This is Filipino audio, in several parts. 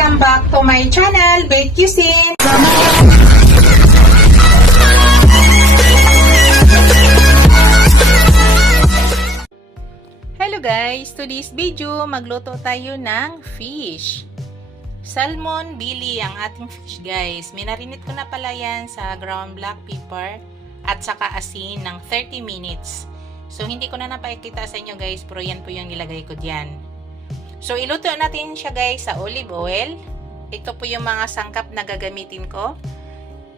Welcome back to my channel, Bake Cuisine. Hello guys! Today's video, magluto tayo ng fish. Salmon Billy ang ating fish guys. Minarinate ko na pala yan sa ground black pepper at saka asin ng 30 minutes. So hindi ko na napakita sa inyo guys, pero yan po yung nilagay ko diyan. So, iluto natin siya guys sa olive oil. Ito po yung mga sangkap na gagamitin ko.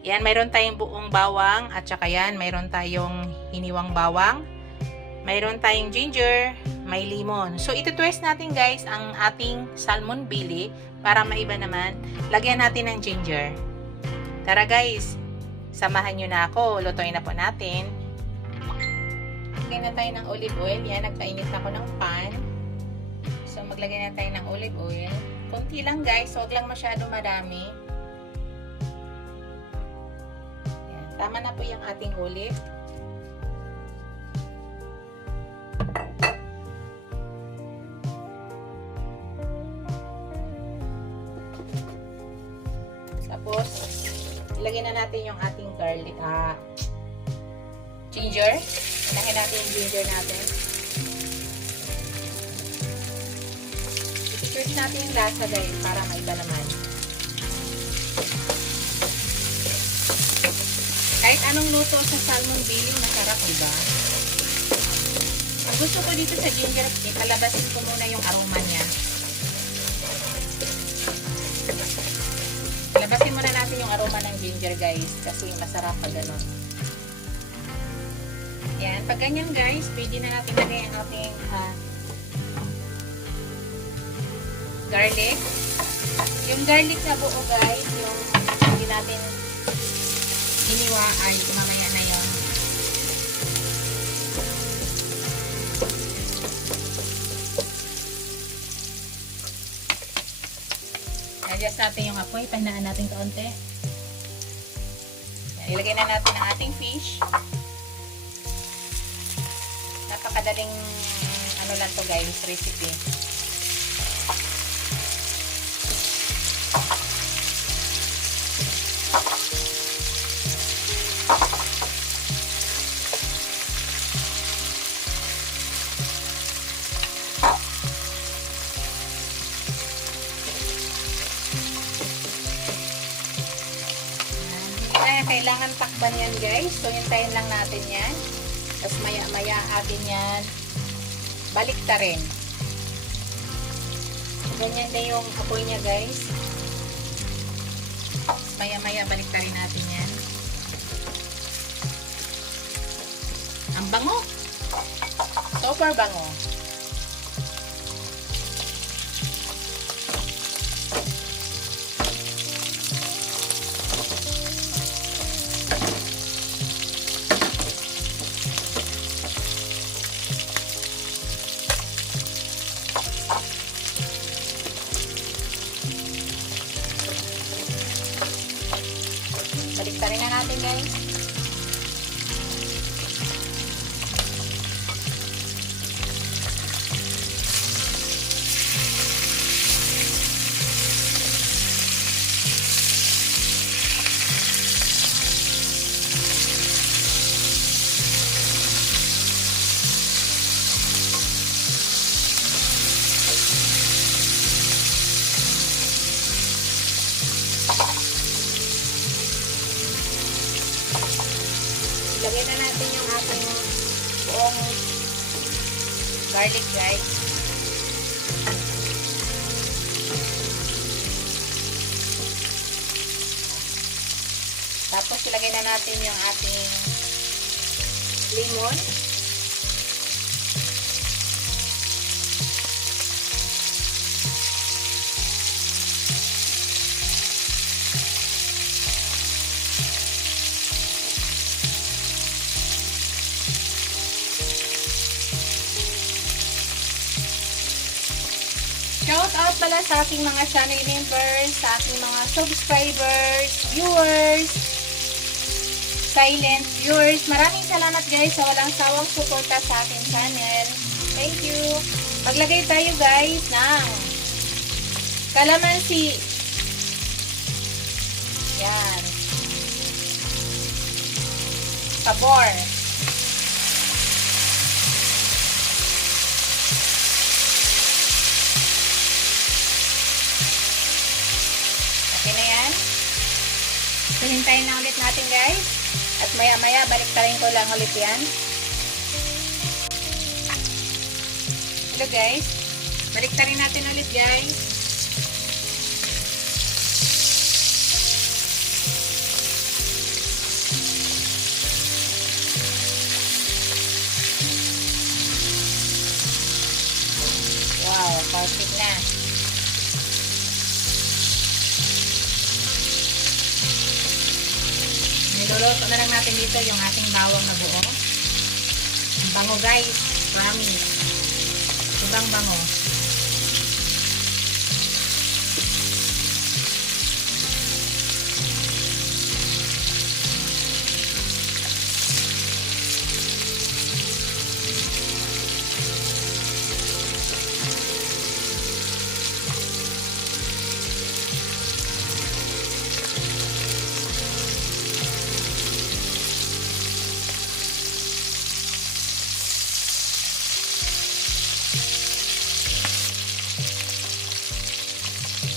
Yan, mayroon tayong buong bawang at saka yan, mayroon tayong hiniwang bawang. Mayroon tayong ginger, may lemon. So, ito-twist natin guys ang ating salmon billy para maiba naman. Lagyan natin ng ginger. Tara guys, samahan nyo na ako. Lutuin na po natin. Lagyan na tayo ng olive oil. Yan, nagpainit ako ng pan. So, maglagay na tayo ng olive oil. Kunti lang guys, huwag lang masyado madami. Yan. Tama na po yung ating olive. Tapos, ilagay na natin yung ating garlic, ginger. Inahin natin yung ginger natin. I-search natin yung lasa guys para maiba naman. Kahit anong luto sa salmon billy, masarap, diba? Ang gusto ko dito sa ginger, ipalabasin ko muna yung aroma niya. Labasin muna natin yung aroma ng ginger guys kasi masarap pag gano'n. Yan, pag ganyan guys, pwede na natin lagay ang ating garlic. Yung garlic na buo guys, yung hindi natin iniwa ay mamaya na yun. Adjust natin yung apoy, pahinaan natin kaunti. Ilagay na natin ang ating fish. Napakadaling ano lang to guys, recipe. Kailangan takpan yan guys. So, hintayin lang natin yan. Tapos maya-maya atin yan balik ta rin. Ganyan na yung apoy niya guys. Maya-maya balik ta rin natin yan. Ang bango. Super bango. Baliktarin na natin guys. Lagyan na natin yung ating buong garlic guys. Tapos ilagay na natin yung ating lemon. Shout out pala sa aking mga channel members, sa aking mga subscribers, viewers, silent viewers. Maraming salamat guys sa walang sawang suporta sa aking channel. Thank you. Maglagay tayo guys ng kalamansi Yan. Sabor. Okay na yan. Hihintayin na ulit natin guys. At maya-maya, baliktarin ko lang ulit yan. Hello guys. Baliktarin natin ulit guys. Wow, perfect na. Niluluto na lang natin dito yung ating bawang na buo. Ang bango guys, promise. Ibang bango.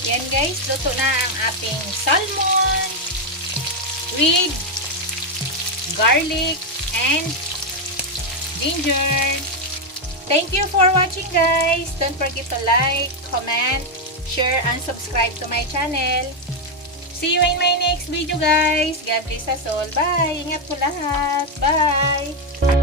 Yan guys, luto na ang ating salmon with garlic and ginger. Thank you for watching guys. Don't forget to like, comment, share, and subscribe to my channel. See you in my next video guys. God bless us all. Bye! Ingat po lahat. Bye!